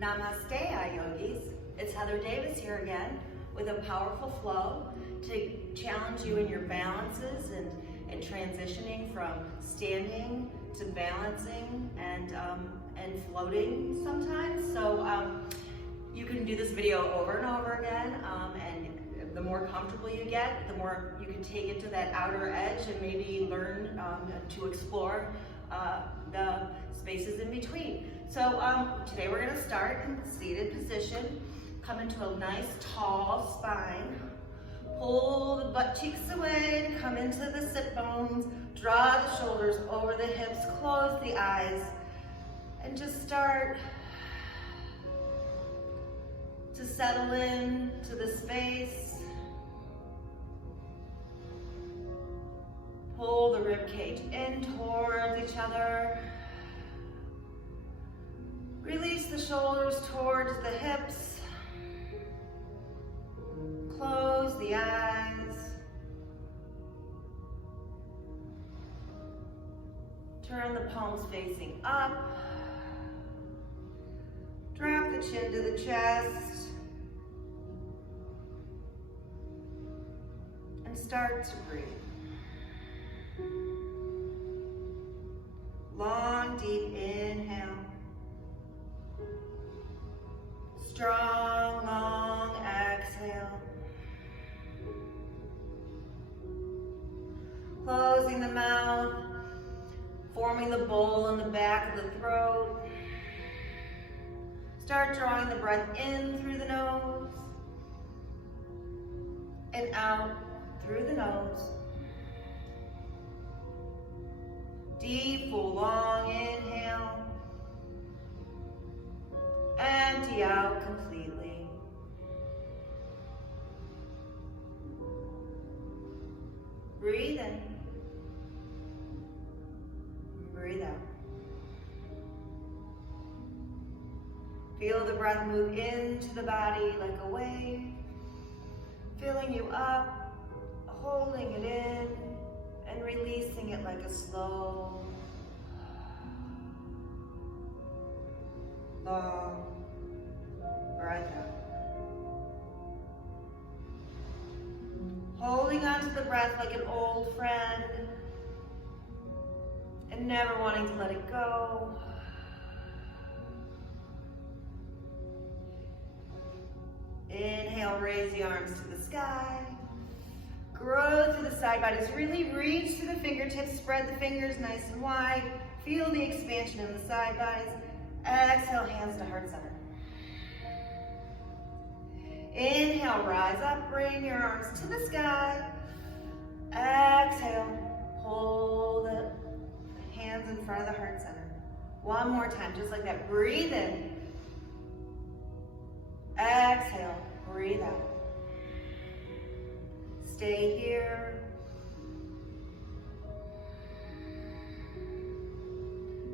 Namaste, iYogis. It's Heather Davis here again with a powerful flow to challenge you in your balances and transitioning from standing to balancing and floating sometimes. So you can do this video over and over again, and the more comfortable you get, the more you can take it to that outer edge and maybe learn to explore the spaces in between. So today we're going to start in seated position. Come into a nice tall spine. Pull the butt cheeks away to come into the sit bones. Draw the shoulders over the hips. Close the eyes. And just start to settle in to the space. Pull the rib cage in towards each other. Release the shoulders towards the hips. Close the eyes. Turn the palms facing up. Drop the chin to the chest. And start to breathe. Long, deep inhale. Strong, long exhale. Closing the mouth, forming the bowl in the back of the throat. Start drawing the breath in through the nose and out through the nose. Deep, full, long inhale. Empty out completely. Breathe in. Breathe out. Feel the breath move into the body like a wave, filling you up, holding it in, and releasing it like a slow, long breath out. Holding on to the breath like an old friend and never wanting to let it go. Inhale, raise the arms to the sky. Grow through the side bodies. Really reach through the fingertips. Spread the fingers nice and wide. Feel the expansion in the side bodies. Exhale, hands to heart center. Inhale, rise up. Bring your arms to the sky. Exhale, pull the hands in front of the heart center. One more time, just like that. Breathe in. Exhale, breathe out. Stay here.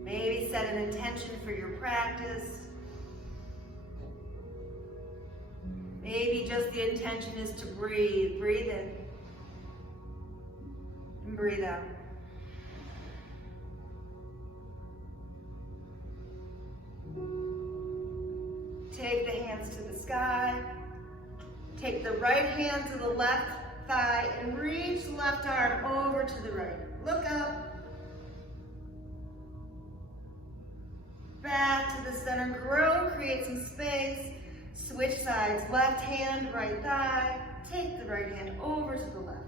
Maybe set an intention for your practice. Maybe just the intention is to breathe. Breathe in and breathe out. Take the hands to the sky. Take the right hand to the left thigh and reach the left arm over to the right. Look up. Back to the center. Grow, create some space. Switch sides. Left hand, right thigh. Take the right hand over to the left.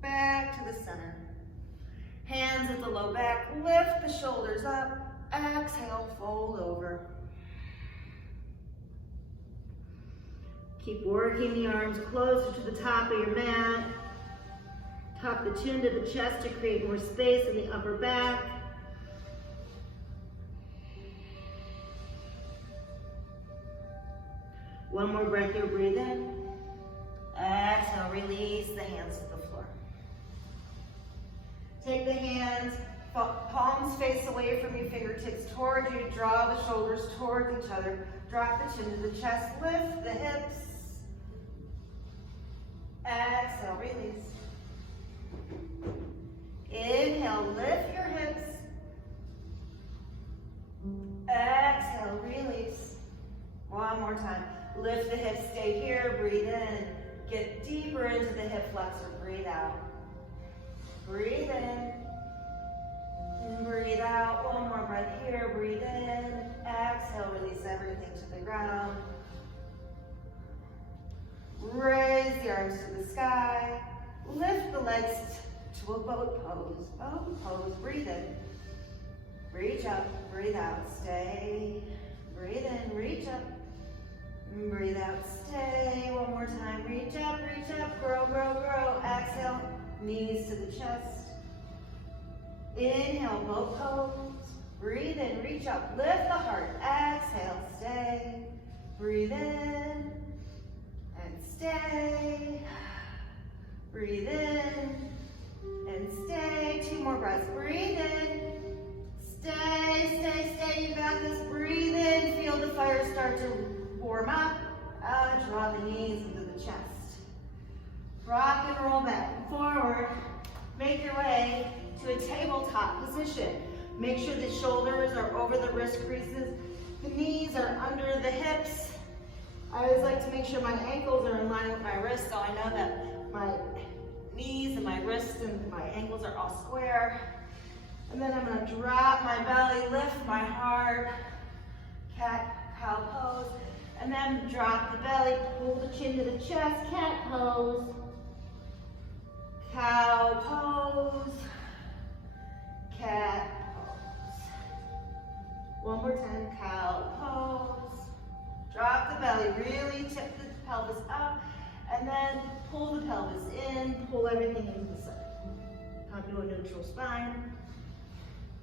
Back to the center. Hands at the low back. Lift the shoulders up. Exhale, fold over. Keep working the arms closer to the top of your mat. Tuck the chin to the chest to create more space in the upper back. One more breath here, breathe in. Exhale, release the hands to the floor. Take the hands, palms face away from you, fingertips towards you. Draw the shoulders towards each other. Drop the chin to the chest, lift the hips. Exhale, release. Inhale, lift your hips. more time. Lift the hips, stay here, breathe in. Get deeper into the hip flexor, breathe out. Breathe in. And breathe out. One more breath here, breathe in. Exhale, release everything to the ground. Raise the arms to the sky. Lift the legs to a boat pose. Boat pose, breathe in. Reach up, breathe out, stay. Breathe in, reach up. Breathe out, stay. One more time, reach up, grow, grow, grow. Exhale, knees to the chest. Inhale, boat pose. Breathe in, reach up, lift the heart. Exhale, stay. Breathe in and stay. Breathe in and stay. 2 more breaths. Breathe in. Stay, stay, stay. You got this. Breathe in. Feel the fire start to warm up. Draw the knees into the chest. Rock and roll back and forward. Make your way to a tabletop position. Make sure the shoulders are over the wrist creases. The knees are under the hips. I always like to make sure my ankles are in line with my wrists, so I know that my knees and my wrists and my ankles are all square. And then I'm going to drop my belly, lift my heart, cat-cow pose, and then drop the belly, pull the chin to the chest, cat pose, cow pose, cat pose. One more time, cow pose. Drop the belly, really tip the pelvis up, and then pull the pelvis in, pull everything into the side. Come to a neutral spine.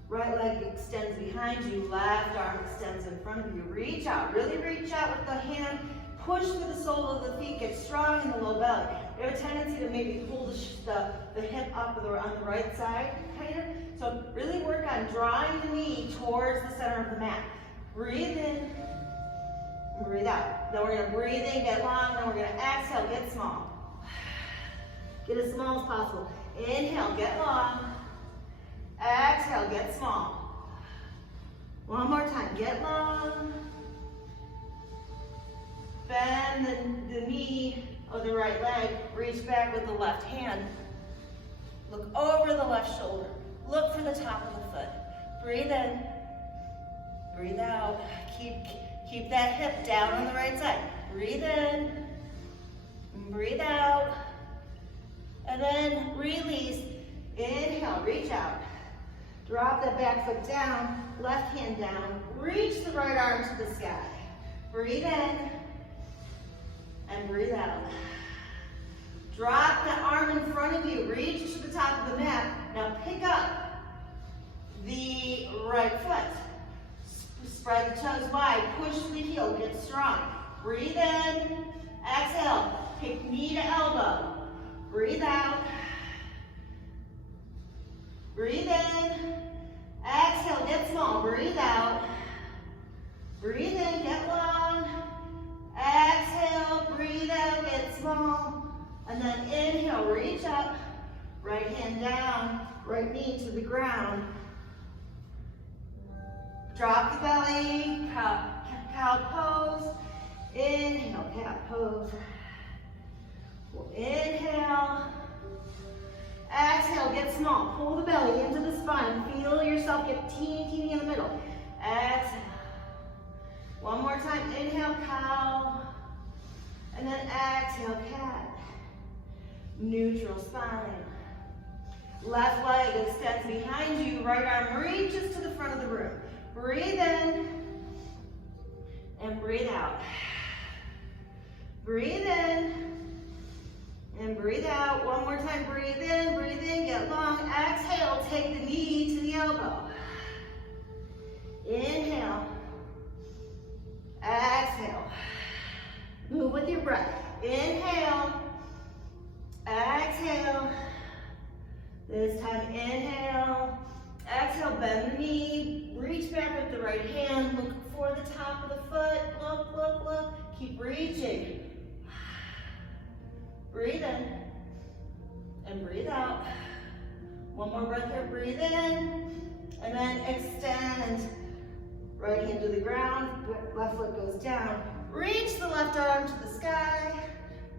Right leg extends behind you, left arm extends in front of you. Reach out, really reach out with the hand. Push through the sole of the feet, get strong in the low belly. You have a tendency to maybe pull the hip up on the right side, kind of. So really work on drawing the knee towards the center of the mat. Breathe in, breathe out. Then we're gonna breathe in, get long, then we're gonna exhale, get small. Get as small as possible. Inhale, get long. Exhale, get small. One more time, get long. Bend the knee of the right leg. Reach back with the left hand. Look over the left shoulder. Look for the top of the foot. Breathe in. Breathe out. Keep that hip down on the right side. Breathe in. Breathe out. And then release. Inhale, reach out. Drop that back foot down, left hand down. Reach the right arm to the sky. Breathe in and breathe out. Drop the arm in front of you. Reach to the top of the mat. Now pick up the right foot. Spread the toes wide. Push the heel. Get strong. Breathe in. Exhale. Kick knee to elbow. Breathe out. Breathe in. Exhale, get small. Breathe out. Breathe in, get long. Exhale, breathe out, get small. And then inhale, reach up. Right hand down, right knee to the ground. Drop the belly, cow pose. Inhale, cat pose. We'll inhale. Exhale, get small. Pull the belly into the spine. Feel yourself get teeny in the middle. Exhale. One more time. Inhale, cow. And then exhale, cat. Neutral spine. Left leg extends behind you. Right arm reaches to the front of the room. Breathe in and breathe out. Breathe in. And breathe out. One more time. Breathe in, get long. Exhale, take the knee to the elbow. Inhale. Exhale. Move with your breath. Inhale. Exhale. This time, inhale. Exhale, bend the knee. Reach back with the right hand. Look for the top of the foot. Look, look, look. Keep reaching. Breathe in and breathe out. One more breath here. Breathe in and then extend. Right hand to the ground, left foot goes down. Reach the left arm to the sky.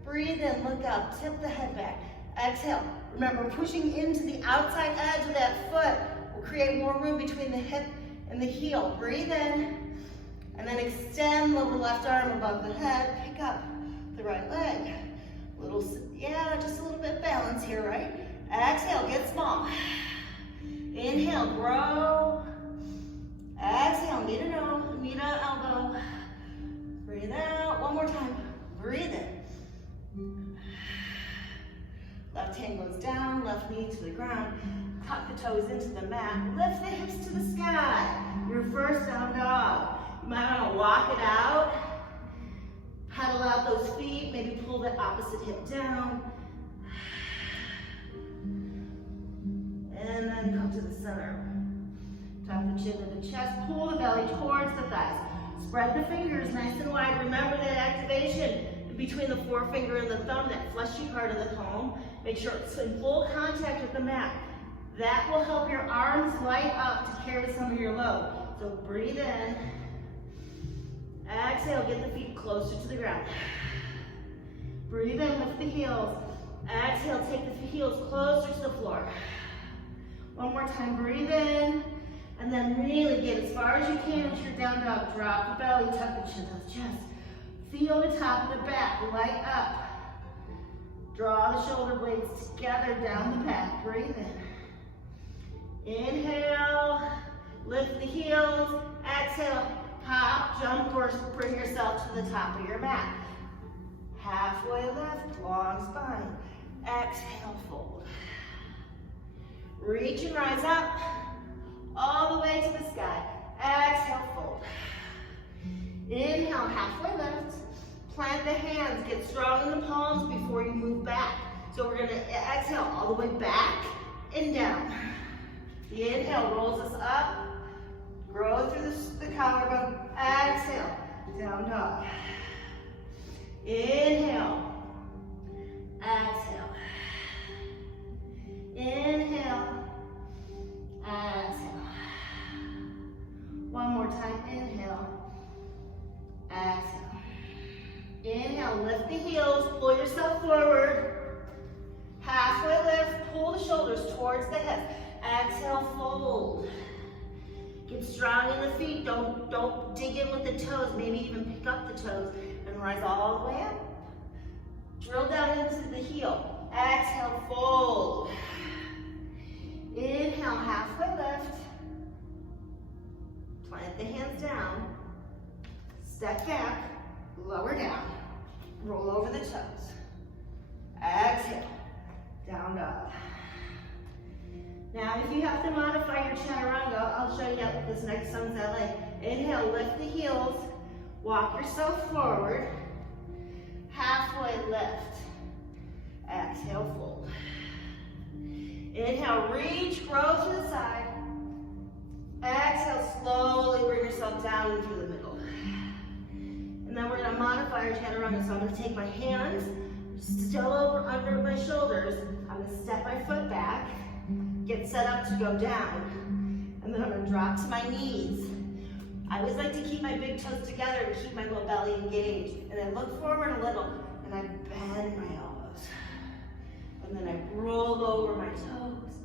Breathe in, look up, tip the head back. Exhale. Remember, pushing into the outside edge of that foot will create more room between the hip and the heel. Breathe in, and then extend the left arm above the head. Pick up the right leg. Just a little bit of balance here, right? Exhale, get small. Inhale, grow. Exhale, knee to elbow. Breathe out, one more time. Breathe in. Left hand goes down, left knee to the ground. Tuck the toes into the mat. Lift the hips to the sky. Your first down dog. You might want to walk it out. Paddle out those feet. Maybe pull the opposite hip down. And then come to the center. Tuck the chin to the chest. Pull the belly towards the thighs. Spread the fingers nice and wide. Remember that activation between the forefinger and the thumb, that fleshy part of the palm. Make sure it's in full contact with the mat. That will help your arms light up to carry some of your load. So breathe in. Exhale, get the feet closer to the ground. Breathe in, lift the heels. Exhale, take the heels closer to the floor. One more time, breathe in. And then really get as far as you can with your down dog. Drop the belly, tuck the chin to the chest. Feel the top of the back, light up. Draw the shoulder blades together down the back. Breathe in. Inhale, lift the heels. Exhale, hop, jump, or bring yourself to the top of your mat. Halfway lift, long spine. Exhale, fold. Reach and rise up, all the way to the sky. Exhale, fold. Inhale, halfway lift. Plant the hands, get strong in the palms before you move back. So we're gonna exhale all the way back and down. The inhale rolls us up, grow through the collarbone. Exhale, down dog. Inhale, exhale. Inhale, exhale. One more time, inhale, exhale. Inhale, lift the heels, pull yourself forward. Halfway lift, pull the shoulders towards the hips. Exhale, fold. Get strong in the feet, don't dig in with the toes, maybe even pick up the toes and rise all the way up. Drill down into the heel. Exhale, fold. Inhale, halfway lift. Plant the hands down. Step back, lower down. Roll over the toes. Exhale, down dog. Now, if you have to modify your chaturanga, I'll show you that with this next sunset leg. Inhale, lift the heels. Walk yourself forward. Halfway lift. Exhale, fold. Inhale, reach, grow to the side. Exhale, slowly bring yourself down into the middle. And then we're gonna modify our chaturanga. So I'm gonna take my hands, still over under my shoulders. I'm gonna step my foot back, get set up to go down. And then I'm gonna drop to my knees. I always like to keep my big toes together to keep my low belly engaged. And then look forward a little, and I bend my elbows. And then I roll over my toes.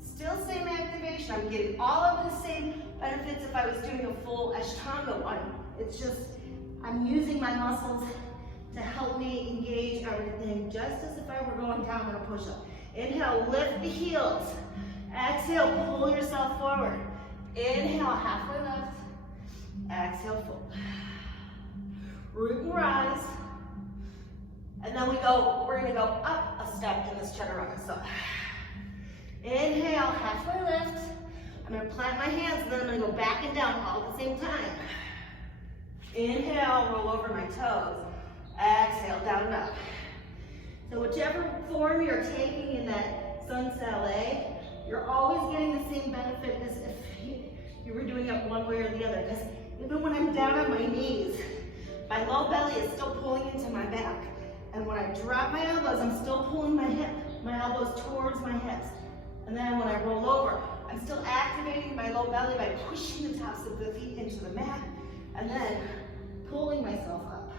Still same activation. I'm getting all of the same benefits if I was doing a full Ashtanga one. It's just, I'm using my muscles to help me engage everything, just as if I were going down in a push-up. Inhale, lift the heels. Exhale, pull yourself forward. Inhale, halfway lift. Exhale, fold. Root and rise. And then we're gonna go up a step in this chaturanga. So inhale, halfway lift. I'm gonna plant my hands and then I'm gonna go back and down all at the same time. Inhale, roll over my toes. Exhale, down dog. So whichever form you're taking in that sunset leg, you're always getting the same benefit as if you were doing it one way or the other. Because even when I'm down on my knees, my low belly is still pulling into my back. And when I drop my elbows, I'm still pulling my elbows towards my hips. And then when I roll over, I'm still activating my low belly by pushing the tops of the feet into the mat and then pulling myself up.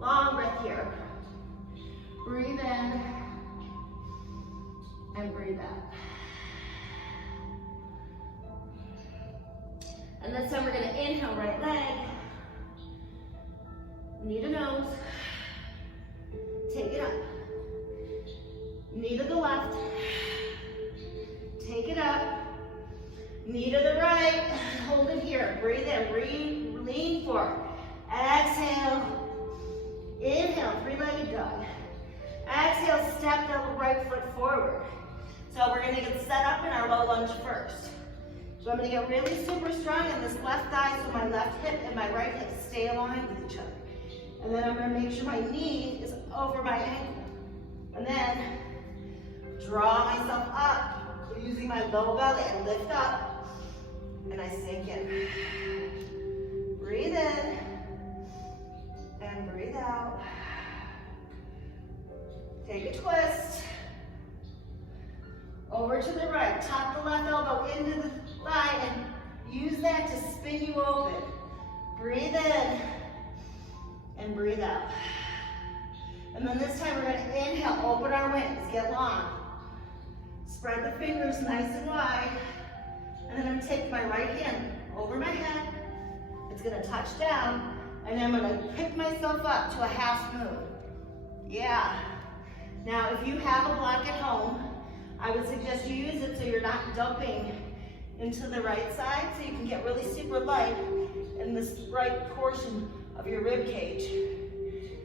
Long breath here. Breathe in and breathe out. And this time we're gonna inhale right leg, knee to nose, take it up. Knee to the left, take it up. Knee to the right, hold it here. Breathe in, lean forward. Exhale, inhale, three-legged dog. Exhale, step the right foot forward. So we're gonna get set up in our low lunge first. So I'm gonna get really super strong in this left thigh so my left hip and my right hip stay aligned with each other. And then I'm gonna make sure my knee is over my ankle. And then draw myself up. Using my low belly, I lift up and I sink in. Breathe in and breathe out. Take a twist. Over to the right, tuck the left elbow into the thigh and use that to spin you open. Breathe in and breathe out. And then this time we're gonna inhale, open our wings, get long. Spread the fingers nice and wide. And then I'm gonna take my right hand over my head. It's gonna touch down. And I'm gonna pick myself up to a half moon. Yeah. Now, if you have a block at home, I would suggest you use it so you're not dumping into the right side so you can get really super light in this right portion of your rib cage.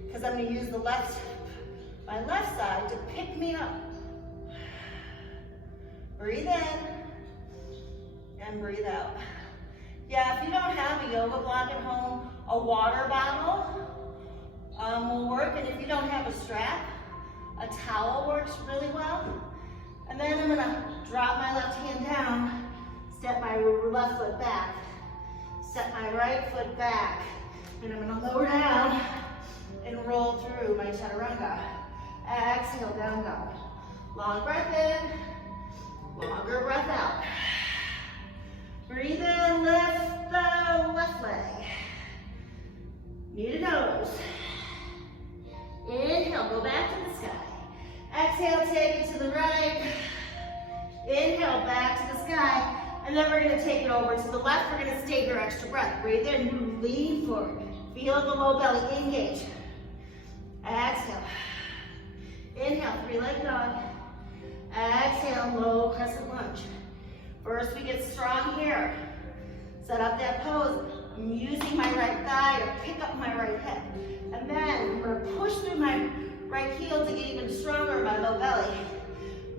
Because I'm gonna use my left side to pick me up. Breathe in and breathe out. Yeah, if you don't have a yoga block at home, a water bottle will work. And if you don't have a strap, a towel works really well. And then I'm gonna drop my left hand down, step my left foot back, step my right foot back, and I'm gonna lower down and roll through my chaturanga. Exhale, down dog. Long breath in, longer breath out. Breathe in, lift the left leg. Knee to nose. Inhale, go back to the sky. Exhale, take it to the right. Inhale, back to the sky. And then we're gonna take it over to the left. We're gonna stay here, extra breath. Breathe in, move, lean forward. Feel the low belly engage. Exhale. Inhale, three-legged dog. Exhale, low crescent lunge. First, we get strong here. Set up that pose. I'm using my right thigh to pick up my right hip. And then I'm gonna push through my right heel to get even stronger in my low belly.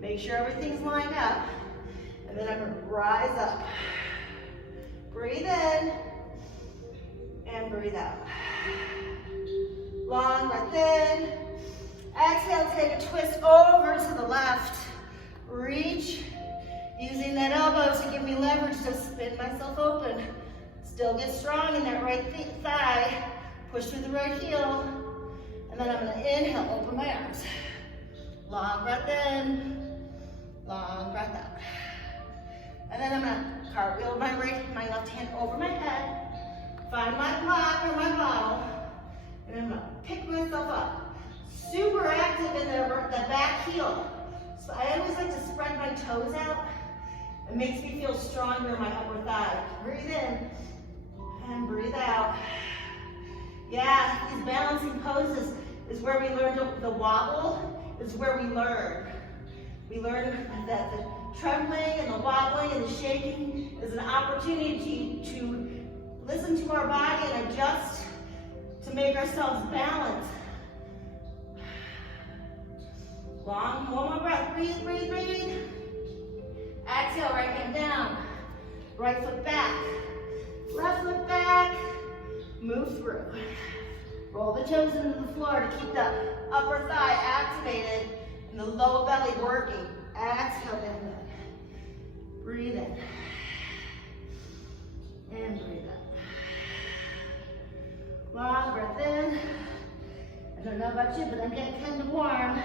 Make sure everything's lined up. And then I'm gonna rise up. Breathe in and breathe out. Long breath in. Exhale, take a twist over to the left. Reach, using that elbow to give me leverage to spin myself open. Still get strong in that right thigh. Push through the right heel. And then I'm gonna inhale, open my arms. Long breath in, long breath out. And then I'm gonna cartwheel my left hand over my head. Find my block or my bottle. And I'm gonna pick myself up. Super active in the back heel. So I always like to spread my toes out. It makes me feel stronger in my upper thigh. Breathe in and breathe out. Yeah, these balancing poses is where we learn the wobble, is where we learn. We learn that the trembling and the wobbling and the shaking is an opportunity to listen to our body and adjust to make ourselves balanced. Long, one more breath. Breathe, breathe, breathe. Exhale, right hand down. Right foot back. Left foot back. Move through. Roll the toes into the floor to keep the upper thigh activated and the lower belly working. Exhale, down. Breathe in. And breathe out. Long breath in. I don't know about you, but I'm getting kind of warm.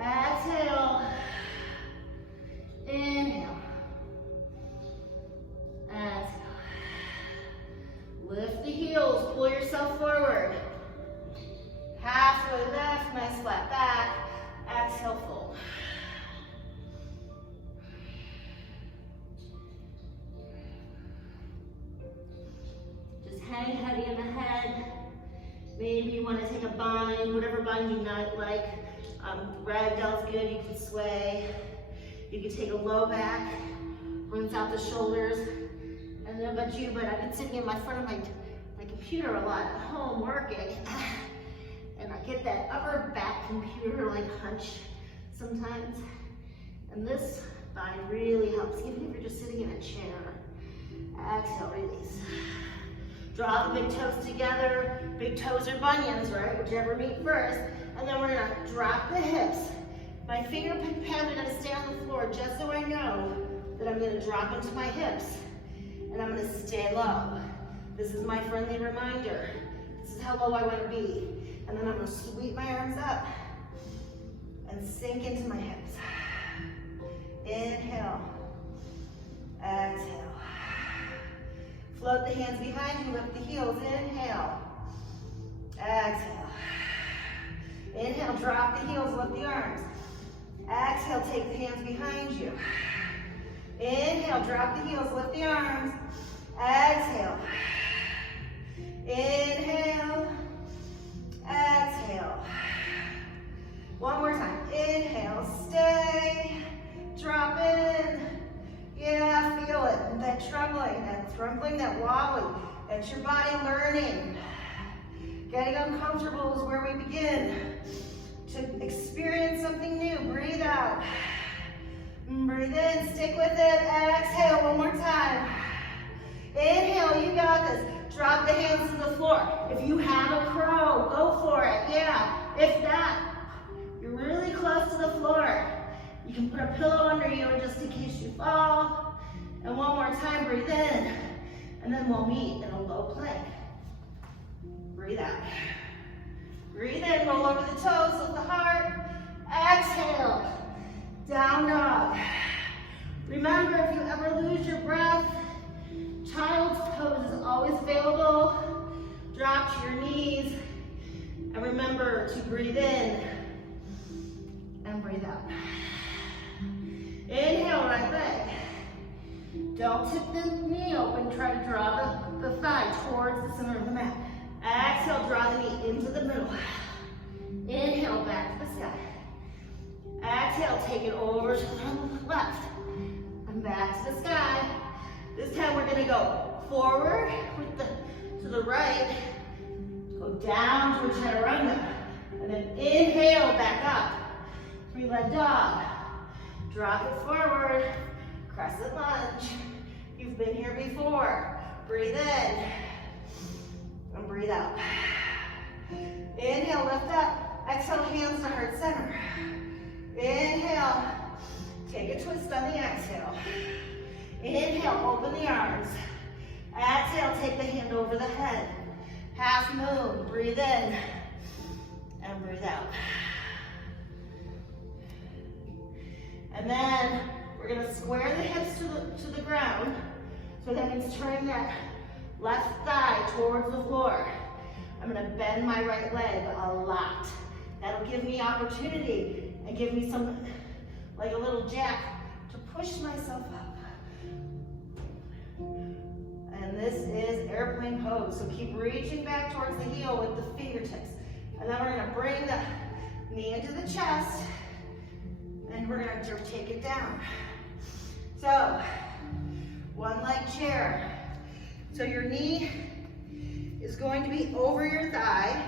Exhale. Inhale. Exhale. Lift the heels, pull yourself forward. flat back. Exhale, fold. Just hang heavy in the head. Maybe you want to take a bind, whatever bind you might like. Ragdoll's good, you can sway. You can take a low back, brings out the shoulders. I don't know about you, but I've been sitting in front of my computer a lot at home working. And I get that upper back computer like hunch sometimes. And this bind really helps, even if you're just sitting in a chair. Exhale, release. Draw the big toes together. Big toes or bunions, right? Whichever meet first. And then we're gonna drop the hips. My finger pads are gonna stay on the floor just so I know that I'm gonna drop into my hips. And I'm gonna stay low. This is my friendly reminder. This is how low I wanna be. And then I'm gonna sweep my arms up and sink into my hips. Inhale. Exhale. Float the hands behind you, lift the heels. Inhale. Exhale. Inhale, drop the heels, lift the arms. Exhale, take the hands behind you. Inhale, drop the heels, lift the arms. Exhale. Inhale. Exhale. One more time. Inhale, stay. Drop in. Yeah, feel it. That trembling, that wobbling. That's your body learning. Getting uncomfortable is where we begin to experience something new. Breathe out. Breathe in, stick with it. Exhale, one more time. Inhale, you got this. Drop the hands to the floor. If you have a crow, go for it. Yeah. If not, you're really close to the floor. You can put a pillow under you just in case you fall. And one more time, breathe in. And then we'll meet in a low plank. Breathe out. Breathe in, roll over the toes with the heart. Exhale. Down dog. Remember, if you ever lose your breath, child's pose is always available. Drop to your knees. And remember to breathe in and breathe out. Inhale, right leg. Don't tip the knee open. Try to draw the thigh towards the center of the mat. Exhale, draw the knee into the middle. Inhale, back to the sky. Exhale, take it over to the left. And back to the sky. This time we're gonna go forward to the right. Go down to a chaturanga. And then inhale, back up. Three-leg dog. Drop it forward. Crescent lunge. You've been here before. Breathe in. And breathe out. Inhale, lift up. Exhale, hands to heart center. Inhale. Take a twist on the exhale. Inhale, open the arms. Exhale, take the hand over the head. Half moon. Breathe in. And breathe out. And then we're going to square the hips to the ground. So that means turning that left thigh towards the floor. I'm going to bend my right leg a lot. That'll give me opportunity and give me some, like a little jack, to push myself up. And this is airplane pose. So keep reaching back towards the heel with the fingertips. And then we're going to bring the knee into the chest. And we're going to take it down. So, one leg chair. So your knee is going to be over your thigh.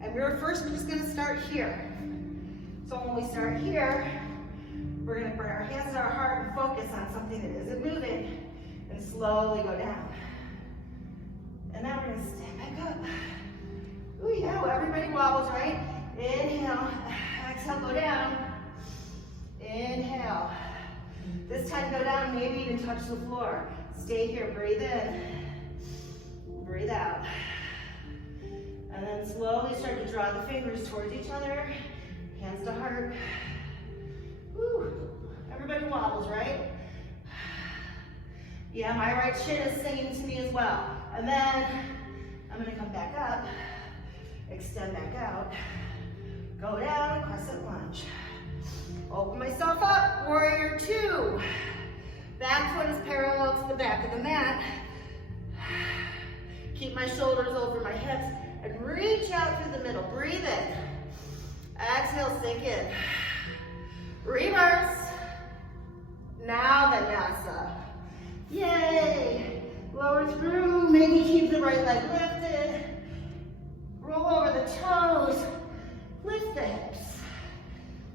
And we're first just going to start here. So when we start here, we're going to bring our hands to our heart and focus on something that isn't moving. And slowly go down. And now we're going to stand back up. Ooh, yeah, well, everybody wobbles, right? Inhale, exhale, go down. Inhale. This time go down, maybe even touch the floor. Stay here, breathe in. Breathe out. And then slowly start to draw the fingers towards each other. Hands to heart. Woo. Everybody wobbles, right? Yeah, my right shin is singing to me as well. And then I'm gonna come back up, extend back out, Go down, crescent lunge. Open myself up, warrior two. Back foot is parallel to the back of the mat. Keep my shoulders over my hips and reach out through the middle. Breathe in. Exhale, sink in. Reverse. Now vinyasa. Yay. Lower through, maybe keep the right leg lifted. Roll over the toes. Lift the hips.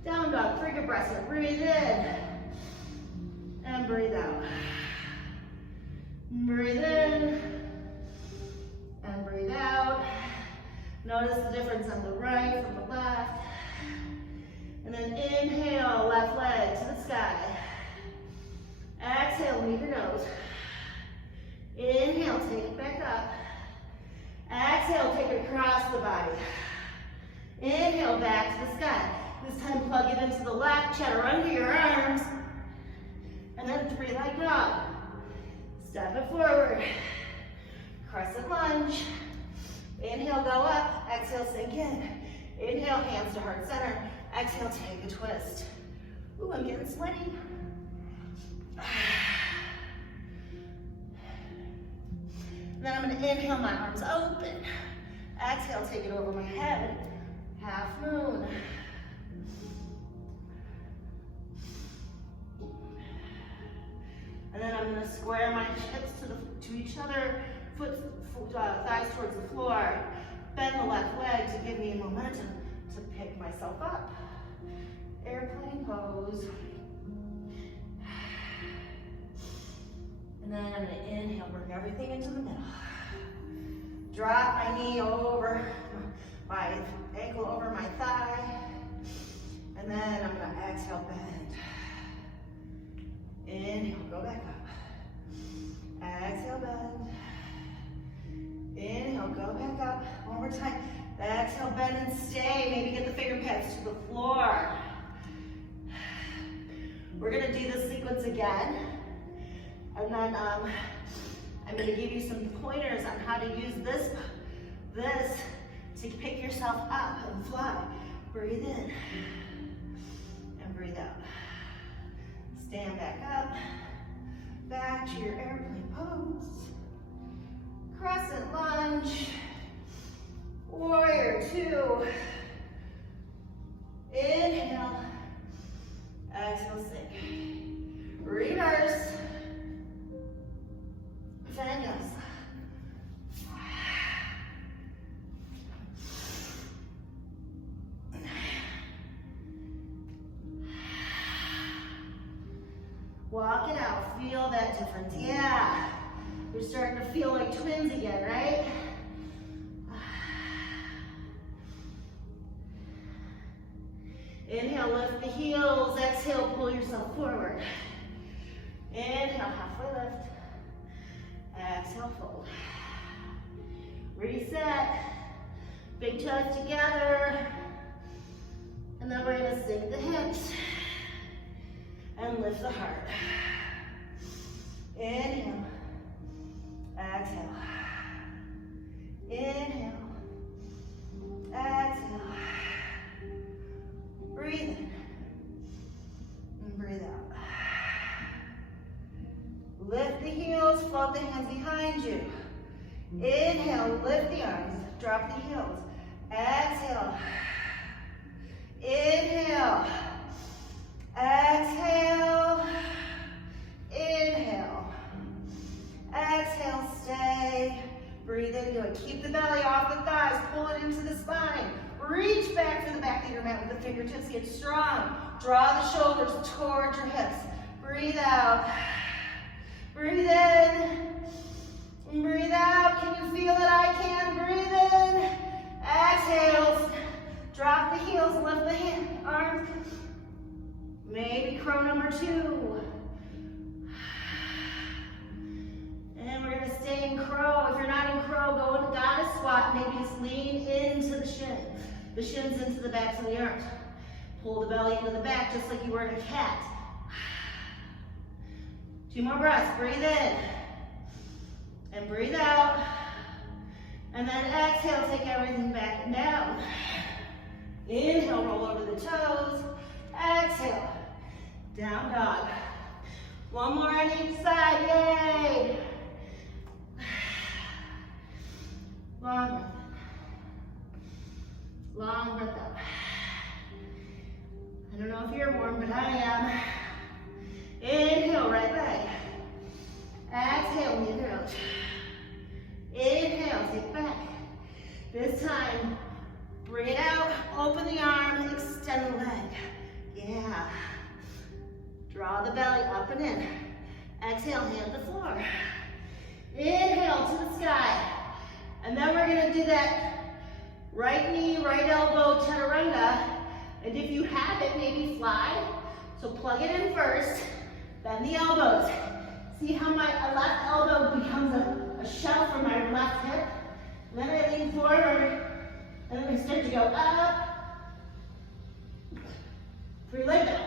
Down dog, frigate breaths. Breathe in. And breathe out. Breathe in. And breathe out. Notice the difference on the right from the left. And then inhale, left leg to the sky. Exhale, leave your nose. Inhale, take it back up. Exhale, take it across the body. Inhale, back to the sky. This time plug it into the left, cheddar under your arms. And then three-leg dog. Step it forward. Crescent lunge. Inhale, go up. Exhale, sink in. Inhale, hands to heart center. Exhale, take a twist. Ooh, I'm getting sweaty. Then I'm going to inhale, my arms open. Exhale, take it over my head. Half moon. And then I'm going to square my hips to each other, thighs towards the floor. Bend the left leg to give me momentum to pick myself up. Airplane pose. And then I'm going to inhale, bring everything into the middle. Drop my knee over, my ankle over my thigh. And then I'm going to exhale, bend. Inhale, go back up. Exhale, bend. Inhale, go back up. One more time. Exhale, bend and stay. Maybe get the finger pads to the floor. We're going to do this sequence again. And then I'm going to give you some pointers on how to use this to pick yourself up and fly. Breathe in and breathe out. Stand back up, back to your airplane pose. Crescent lunge, warrior two. Inhale, exhale, sink. Reverse. Vinyasa. Walk it out, feel that difference. Yeah, you're starting to feel like twins again, right? Inhale, lift the heels. Exhale, pull yourself forward. Inhale, halfway lift. Exhale, fold. Reset. Big toes together. And then we're going to sink the hips and lift the heart. Inhale. Exhale. Inhale. Exhale. Breathe in. And breathe out. Lift the heels, float the hands behind you. Inhale, lift the arms, drop the heels. Exhale. Inhale. Exhale. Inhale. Exhale, stay. Breathe into it. Keep the belly off the thighs. Pull it into the spine. Reach back to the back of your mat with the fingertips. Get strong. Draw the shoulders towards your hips. Breathe out. Breathe in. Breathe out. Can you feel it? I can. Breathe in. Exhale. Drop the heels. Lift the arms. Maybe crow number two. And we're going to stay in crow. If you're not in crow, go into goddess squat. Maybe just lean into the shin. The shins into the backs of the arms. Pull the belly into the back just like you were in a cat. 2 more breaths. Breathe in. And breathe out. And then exhale, take everything back and down. Inhale, roll over the toes. Exhale, down dog. One more on each side, yay. Long breath in. Long breath out. I don't know if you're warm, but I am. Inhale, right leg. Exhale, knee approach. Inhale, take it back. This time, bring it out, open the arm, extend the leg. Yeah. Draw the belly up and in. Exhale, hand the floor. Inhale to the sky. And then we're gonna do that right knee, right elbow, chaturanga. And if you have it, maybe fly. So plug it in first, bend the elbows. See how my left elbow becomes a shell for my left hip? Then I lean forward, and then we start to go up. 3-leg dog.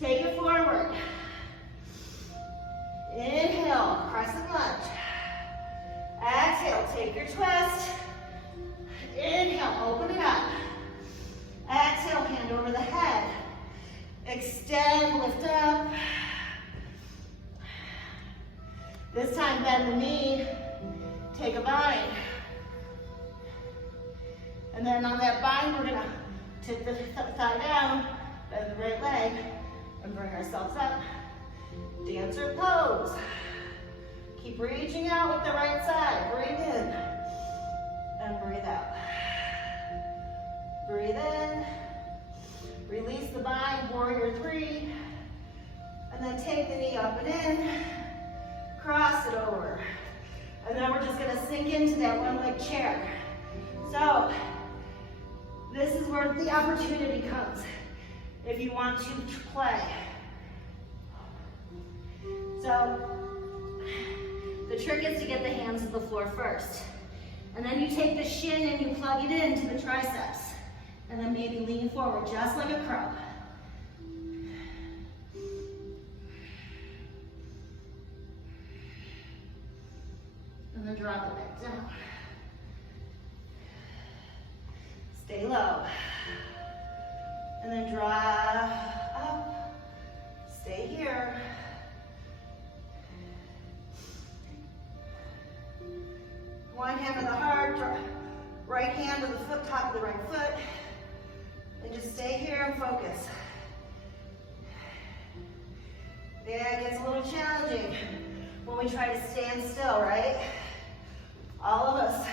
Take it forward. Inhale, crescent lunge. Exhale, take your twist. Inhale, open it up. Exhale, hand over the head. Extend, lift up. This time, bend the knee. Take a bind. And then on that bind, we're gonna tip the thigh down, bend the right leg, and bring ourselves up. Dancer pose. Keep reaching out with the right side. Breathe in and breathe out. Breathe in. Release the bind, warrior 3. And then take the knee up and in. Cross it over. And then we're just gonna sink into that one-leg chair. So, this is where the opportunity comes if you want to play. So, the trick is to get the hands to the floor first. And then you take the shin and you plug it into the triceps. And then maybe lean forward, just like a crow. And then drop it back down. Stay low. And then draw up. Stay here. One hand to the heart, right hand to the foot, top of the right foot. And just stay here and focus. Yeah, it gets a little challenging when we try to stand still, right? All of us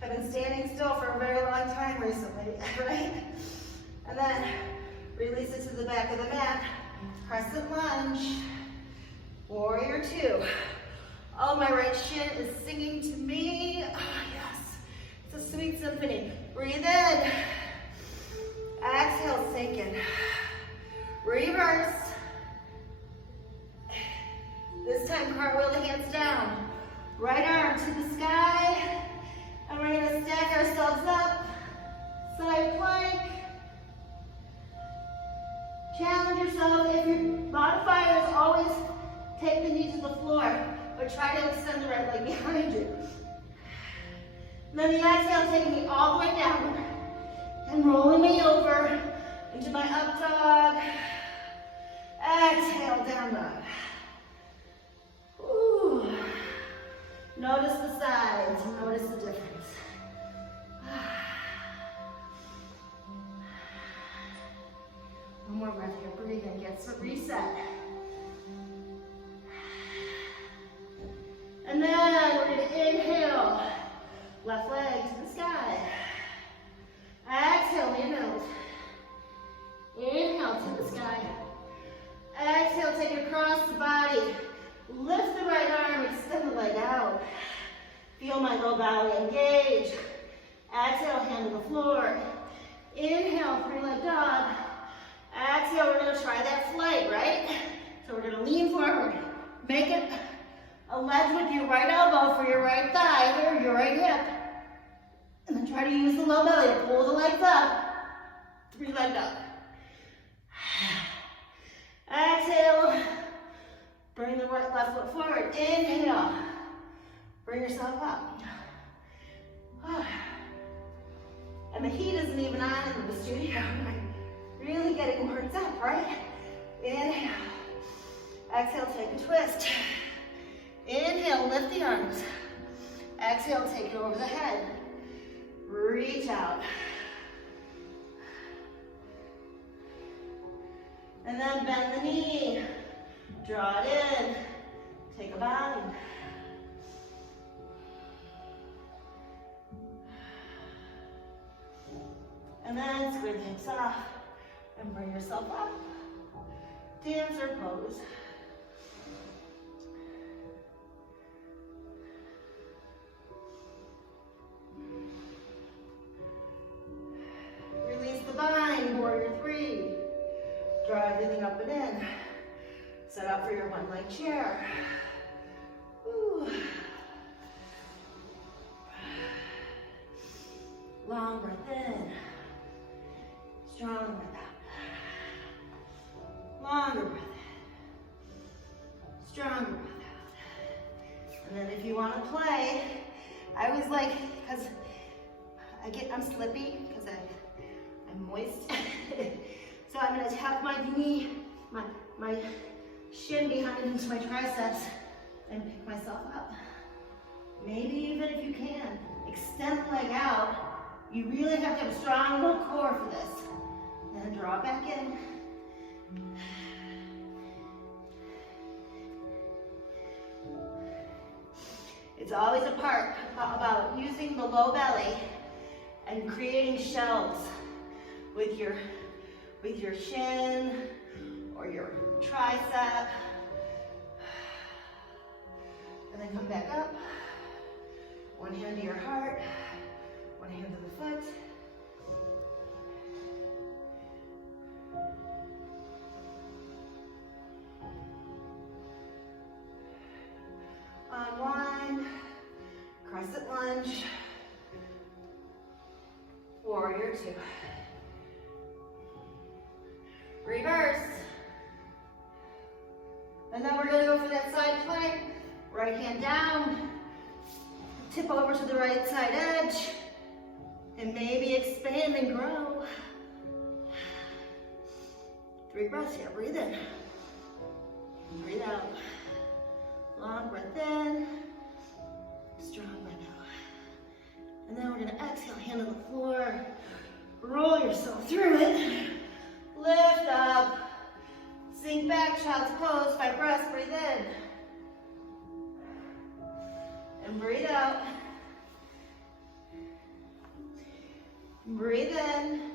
have been standing still for a very long time recently, right? And then release it to the back of the mat. Crescent lunge. Warrior 2. Oh, my right shin is singing to me. Oh, yes. It's a sweet symphony. Breathe in. Exhale, sink in. Reverse. This time, cartwheel the hands down. Right arm to the sky. And we're going to stack ourselves up. Side plank. Challenge yourself. If your modifier is always take the knee to the floor, but try to extend the right leg behind you. And then the exhale, taking me all the way down and rolling me over into my up dog. Exhale, down dog. Ooh. Notice the sides, notice the difference. One more breath here, breathe in, get some reset. And then we're going to inhale, left leg to the sky. Exhale, knee nose. Inhale to the sky. Exhale, take it across the body. Lift the right arm, extend the leg out. Feel my low belly engage. Exhale, hand to the floor. Inhale, 3-leg dog. Exhale, we're going to try that flight, right? So we're going to lean forward. Make it a ledge with your right elbow for your right thigh or your right hip. And then try to use the low belly to pull the legs up. 3-leg dog. Exhale. Bring the left foot forward. Inhale. Bring yourself up. the heat isn't even on in the studio. I'm really getting worked up, right? Inhale. Exhale, take a twist. Inhale, lift the arms. Exhale, take it over the head. Reach out. And then bend the knee. Draw it in. Take a bind. And then square the hips off and bring yourself up. Dancer pose. Release the bind, warrior three. Draw everything up and in. Set up for your one leg chair. Ooh. Long breath in. Strong breath out. Longer breath in. Stronger breath out. And then if you want to play, I always like, because I'm slippy, because I'm moist. So I'm going to tuck my knee, my shin behind into my triceps and pick myself up. Maybe even if you can, extend the leg out. You really have to have a strong little core for this. Then draw it back in. It's always a part about using the low belly and creating shelves with your shin or your tricep. And then come back up. One hand to your heart, one hand to the foot. Unwind, crescent lunge, warrior two. Reverse. And then we're gonna go for that side plank. Right hand down, tip over to the right side edge, and maybe expand and grow. 3 breaths here, breathe in. Breathe out. Long breath in, strong breath out. And then we're gonna exhale, hand on the floor. Roll yourself through it. Lift up. Sink back, child's pose. 5 breaths, breathe in. And breathe out. Breathe in.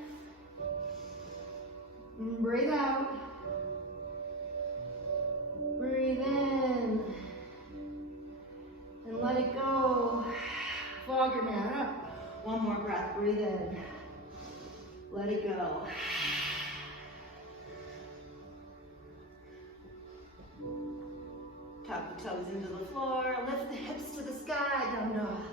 Breathe out. Breathe in. And let it go. Fog your man up. One more breath. Breathe in. Let it go. Tuck the toes into the floor. Lift the hips to the sky. Down dog.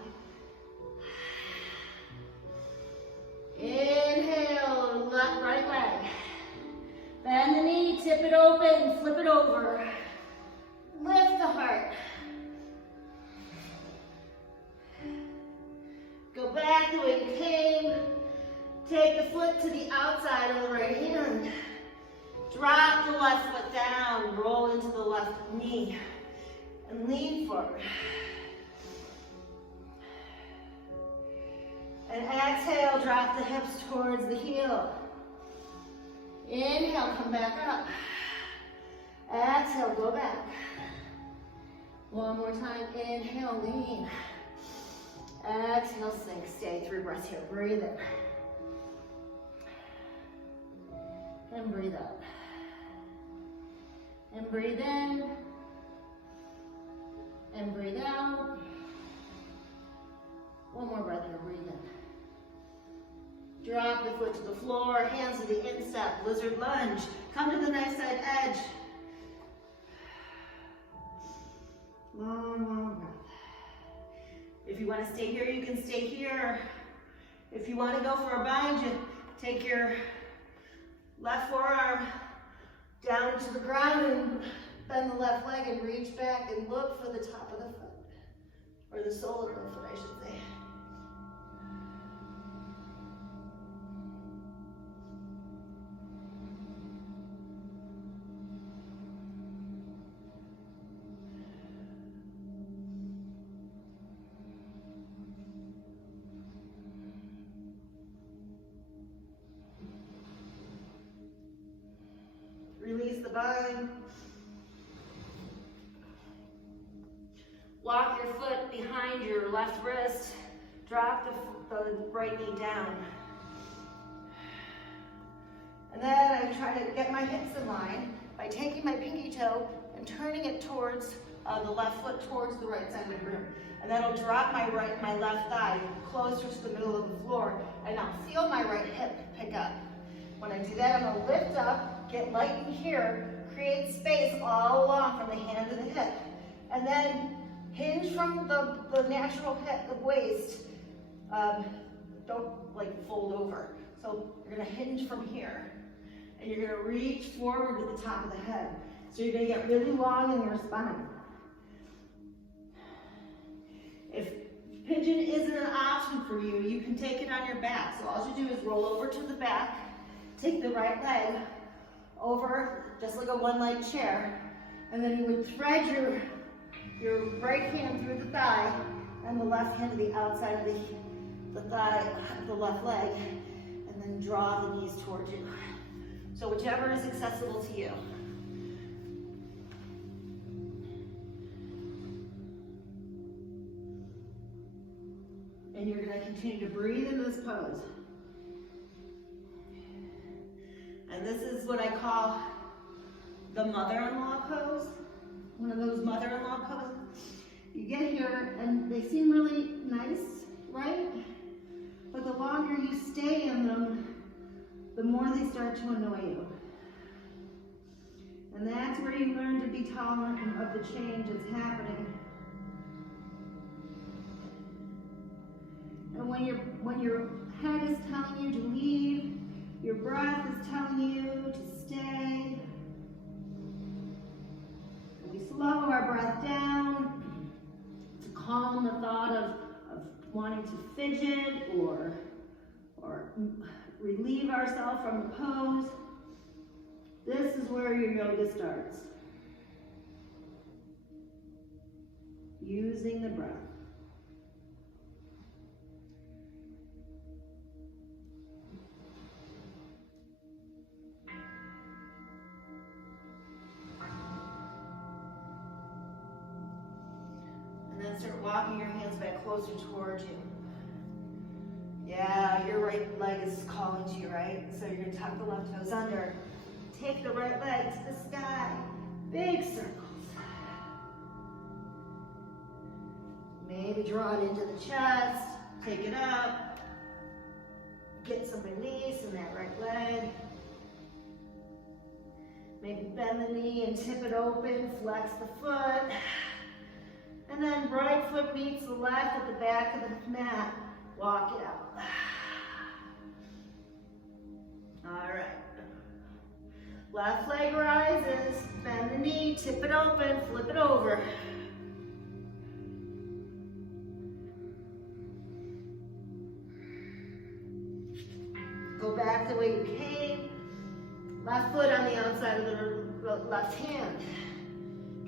Inhale. Left, right leg. Bend the knee. Tip it open. Flip it over. Lift the heart. Go back the way you came. Take the foot to the outside of the right hand. Drop the left foot down. Roll into the left knee. And lean forward. And exhale, drop the hips towards the heel. Inhale, come back up. Exhale, go back. One more time, inhale, lean. Exhale, sink, stay. 3 breaths here, breathe in. And breathe out. And breathe in. And breathe out. One more breath here, breathe in. Drop the foot to the floor, hands to the instep, lizard lunge. Come to the nice side edge. Long, long breath. If you want to stay here, you can stay here. If you want to go for a bind, you take your left forearm down into the ground and bend the left leg and reach back and look for the top of the foot, or the sole of the foot, I should say. the bun. Walk your foot behind your left wrist. Drop the right knee down. And then I try to get my hips in line by taking my pinky toe and turning it towards the left foot towards the right side of the room. And that'll drop my left thigh closer to the middle of the floor, and I'll feel my right hip pick up. When I do that, I'm gonna lift up, get light in here, create space all along from the hand to the hip, and then hinge from the natural hip, the waist. Don't like fold over. So you're gonna hinge from here, and you're gonna reach forward to the top of the head. So you're gonna get really long in your spine. If pigeon isn't an option for you, you can take it on your back. So all you do is roll over to the back, take the right leg over, just like a one-leg chair, and then you would thread your right hand through the thigh and the left hand to the outside of the thigh, the left leg, and then draw the knees towards you. So whichever is accessible to you. And you're going to continue to breathe into this pose. And this is what I call the mother-in-law pose. One of those mother-in-law poses. You get here and they seem really nice, right? But the longer you stay in them, the more they start to annoy you. And that's where you learn to be tolerant of the change that's happening. And when your head is telling you to leave, your breath is telling you to stay. And we slow our breath down to calm the thought of wanting to fidget or relieve ourselves from the pose. This is where your yoga starts. Using the breath. And then start walking your hands back closer towards you. Yeah, your right leg is calling to you, right? So you're gonna tuck the left toes under. Take the right leg to the sky. Big circles. Maybe draw it into the chest. Take it up. Get some release in that right leg. Maybe bend the knee and tip it open. Flex the foot. And then right foot meets the left at the back of the mat. Walk it out. All right. Left leg rises, bend the knee, tip it open, flip it over. Go back the way you came. Left foot on the outside of the left hand.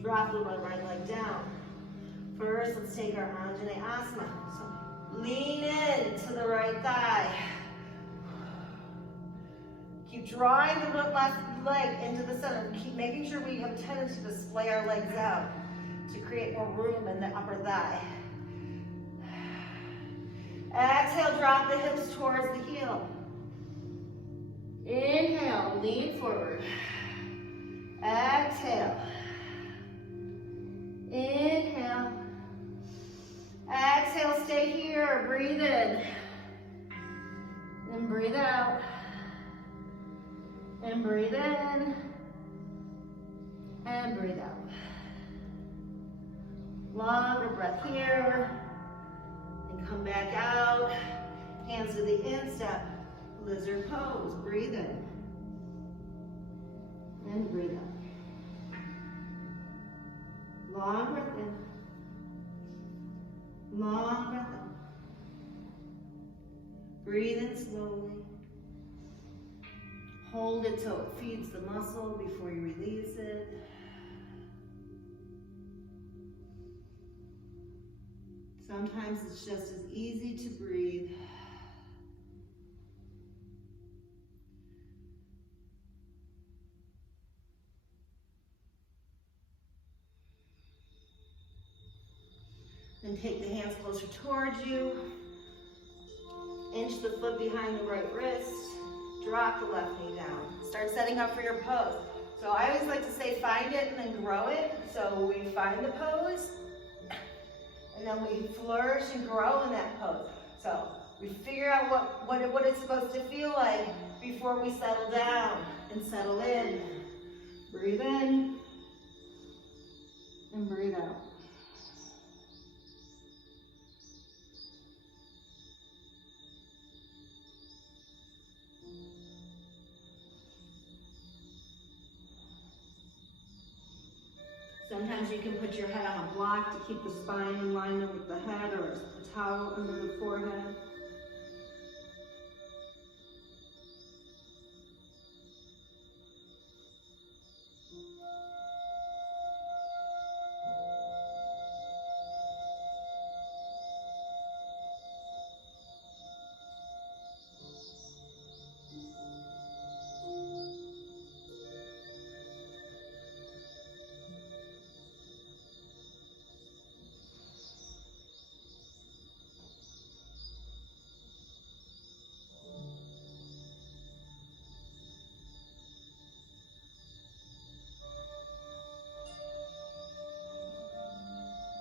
Drop the right leg down. First, let's take our Anjaneyasana. So lean in to the right thigh. Keep drawing the left leg into the center. Keep making sure we have a tendency to splay our legs out to create more room in the upper thigh. Exhale, drop the hips towards the heel. Inhale, lean forward. Exhale. Inhale. Exhale, stay here. Breathe in. Then breathe out. And breathe in. And breathe out. Longer breath here. And come back out. Hands to the instep. Lizard pose. Breathe in. And breathe out. Long breath in. Long breath in. Breathe in slowly. Hold it till it feeds the muscle before you release it. Sometimes it's just as easy to breathe. And take the hands closer towards you. Inch the foot behind the right wrist. Drop the left knee down. Start setting up for your pose. So I always like to say find it and then grow it. So we find the pose, and then we flourish and grow in that pose. So we figure out what it's supposed to feel like before we settle down and settle in. Breathe in and breathe out. Sometimes you can put your head on a block to keep the spine in line with the head, or a towel under the forehead.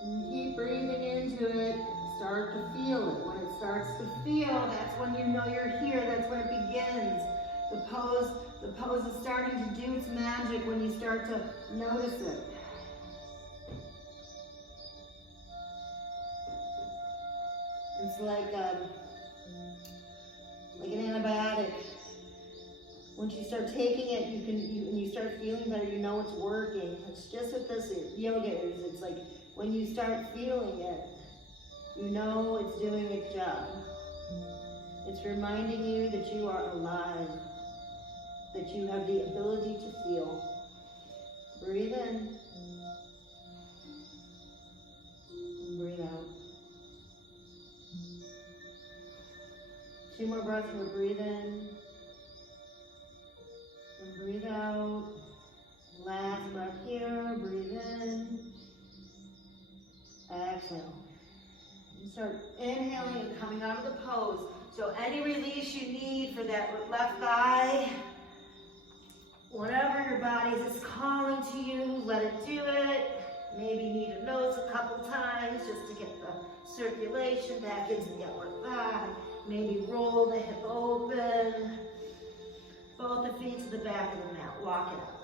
And keep breathing into it. Start to feel it. When it starts to feel, that's when you know you're here. That's when it begins. The pose is starting to do its magic when you start to notice it. It's like an antibiotic. Once you start taking it, and you start feeling better, you know it's working. It's just what this yoga is. It's like when you start feeling it, you know it's doing its job. It's reminding you that you are alive, that you have the ability to feel. Breathe in and breathe out. 2 more breaths here. Breathe in and breathe out. Last breath here. Breathe in. Exhale. And start inhaling and coming out of the pose. So any release you need for that left thigh, whatever your body is calling to you, let it do it. Maybe need a nose a couple times just to get the circulation back into the upper thigh. Maybe roll the hip open. Both the feet to the back of the mat. Walk it up.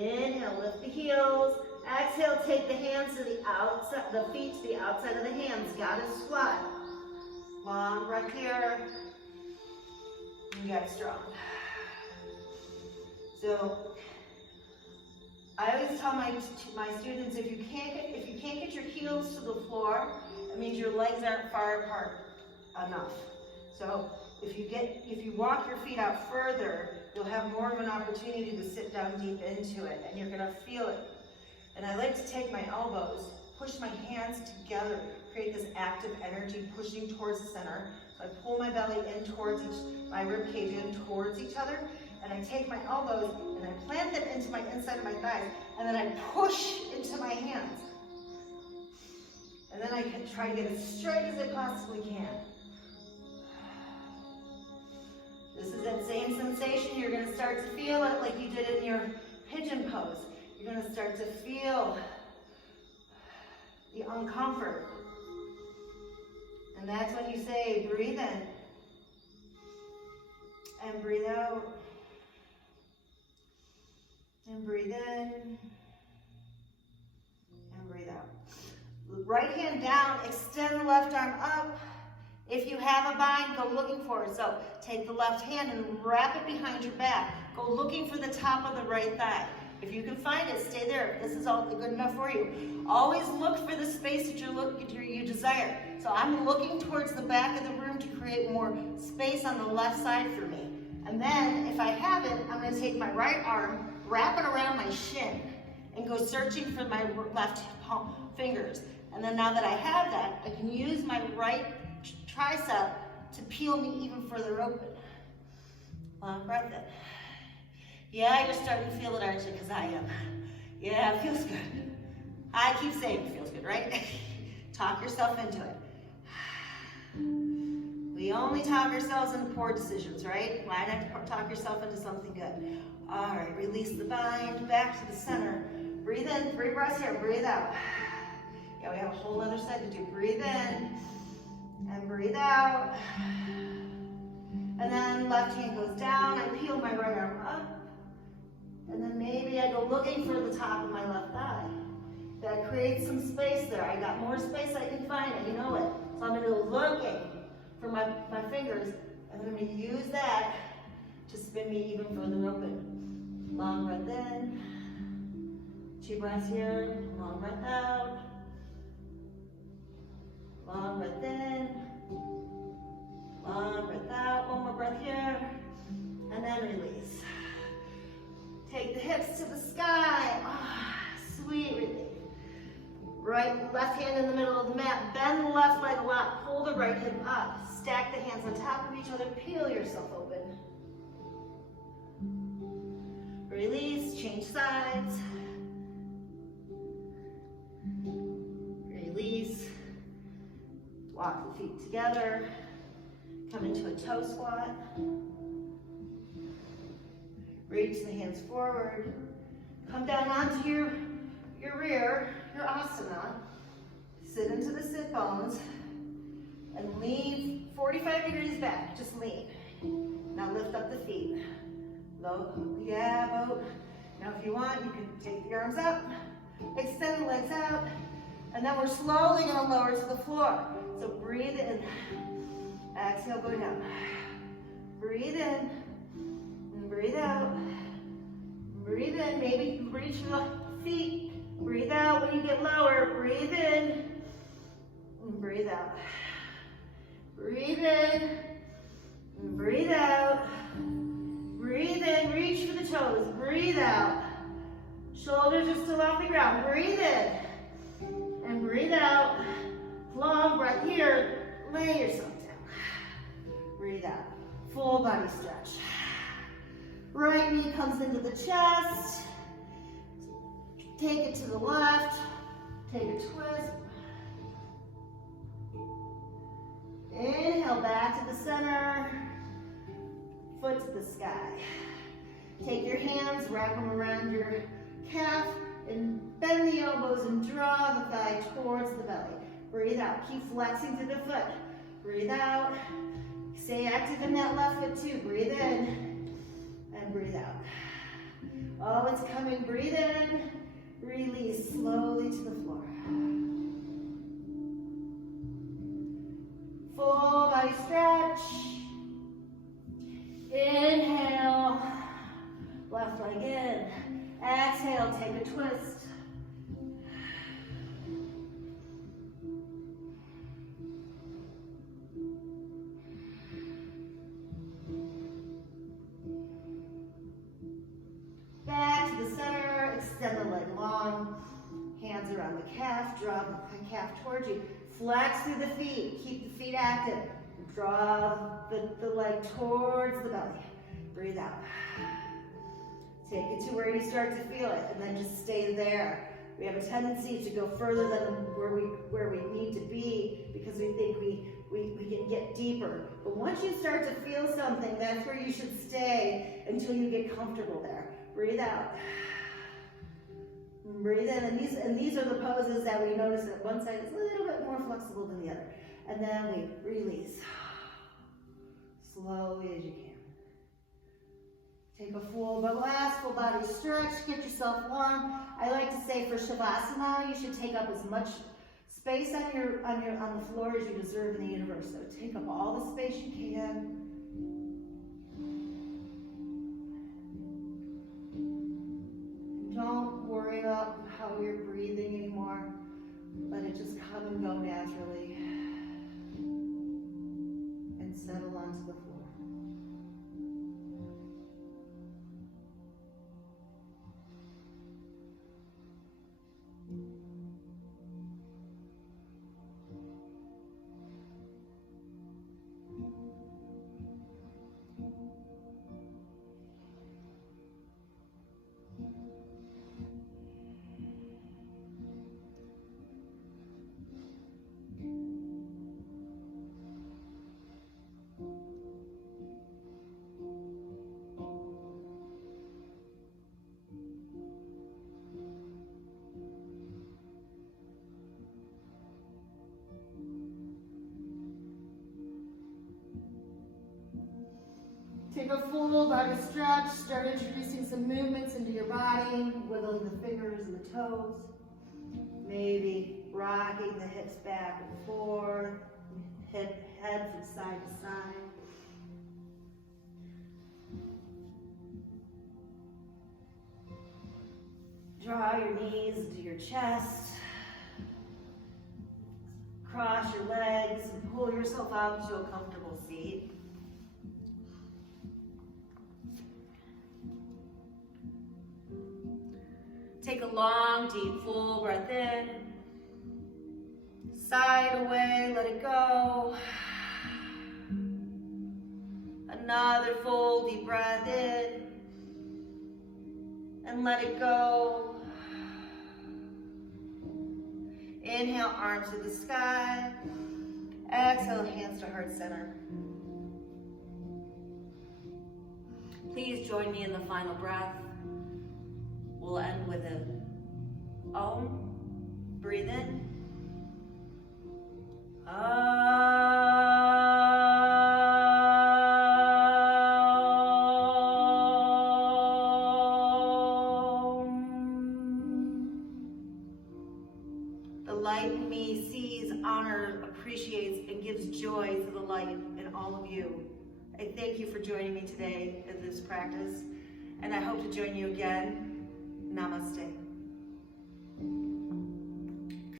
Inhale, lift the heels. Exhale, take the hands to the outside, the feet to the outside of the hands. Goddess squat. Long breath here. You got strong. So I always tell my students, if you can't get your heels to the floor, it means your legs aren't far apart enough. So if you walk your feet out further, you'll have more of an opportunity to sit down deep into it, and you're gonna feel it. And I like to take my elbows, push my hands together, create this active energy pushing towards the center. So I pull my belly in towards my rib cage in towards each other, and I take my elbows and I plant them into my inside of my thighs, and then I push into my hands. And then I can try to get as straight as I possibly can. This is that same sensation. You're gonna start to feel it like you did in your pigeon pose. You're gonna start to feel the uncomfort. And that's when you say, breathe in and breathe out. And breathe in and breathe out. Right hand down, extend the left arm up. If you have a bind, go looking for it. So take the left hand and wrap it behind your back. Go looking for the top of the right thigh. If you can find it, stay there. If this is all good enough for you. Always look for the space that you desire. So I'm looking towards the back of the room to create more space on the left side for me. And then, if I have it, I'm going to take my right arm, wrap it around my shin, and go searching for my left fingers. And then now that I have that, I can use my right tricep to peel me even further open. Long breath in. Yeah, you're starting to feel it, aren't you? Because I am. Yeah, it feels good. I keep saying it feels good, right? Talk yourself into it. We only talk ourselves into poor decisions, right? Why not have to talk yourself into something good? All right, release the bind, back to the center. Breathe in, 3 breaths here, breathe out. Yeah, we have a whole other side to do. Breathe in and breathe out. And then left hand goes down, I peel my right arm up. And then maybe I go looking for the top of my left thigh. That creates some space there. I got more space I can find it, you know it. So I'm gonna go looking for my fingers, and I'm gonna use that to spin me even further open. Long breath in, 2 breaths here, long breath out. Long breath in, long breath out. 1 more breath here, and then release. Take the hips to the sky. Ah, sweet relief. Right, left hand in the middle of the mat. Bend the left leg a lot. Pull the right hip up. Stack the hands on top of each other. Peel yourself open. Release, change sides. Release. Walk the feet together. Come into a toe squat. Reach the hands forward. Come down onto your rear, your asana. Sit into the sit bones and lean 45 degrees back. Just lean. Now lift up the feet. Low, yeah, boat. Now if you want, you can take the arms up, extend the legs out, and then we're slowly going to lower to the floor. So breathe in. Exhale, go down. Breathe in. And breathe out. Breathe in. Maybe reach for the feet. Breathe out when you get lower. Breathe in. And breathe out. Breathe in. And breathe out. Breathe in. Reach for the toes. Breathe out. Shoulders are still off the ground. Breathe in. And breathe out. Long breath here. Lay yourself down. Breathe out. Full body stretch. Right knee comes into the chest. Take it to the left. Take a twist. Inhale back to the center. Foot to the sky. Take your hands, wrap them around your calf, and bend the elbows and draw the thigh towards the belly. Breathe out. Keep flexing through the foot. Breathe out. Stay active in that left foot too. Breathe in and breathe out. Oh, it's coming. Breathe in. Release slowly to the floor. Full body stretch. Inhale. Left leg in. Exhale. Take a twist. Back to the center, extend the leg long, hands around the calf, draw the calf towards you. Flex through the feet, keep the feet active. Draw the leg towards the belly. Breathe out. Take it to where you start to feel it, and then just stay there. We have a tendency to go further than where we need to be because we think we can get deeper. But once you start to feel something, that's where you should stay until you get comfortable there. Breathe out. Breathe in, and these are the poses that we notice that one side is a little bit more flexible than the other. And then we release. Slowly as you can. Take a last full body stretch, get yourself warm. I like to say for Shavasana, you should take up as much space on the floor as you deserve in the universe. So take up all the space you can. Don't worry about how you're breathing anymore. Let it just come and go naturally. And settle onto the floor. Take a full body stretch. Start introducing some movements into your body, wiggling the fingers and the toes. Maybe rocking the hips back and forth, head from side to side. Draw your knees into your chest. Cross your legs and pull yourself up to a comfortable seat. Take a long, deep, full breath in. Sigh it away, let it go. Another full, deep breath in. And let it go. Inhale, arms to the sky. Exhale, hands to heart center. Please join me in the final breath. We'll end with an Om. Breathe in. The light in me sees, honors, appreciates, and gives joy to the light in all of you. I thank you for joining me today in this practice, and I hope to join you again. Namaste.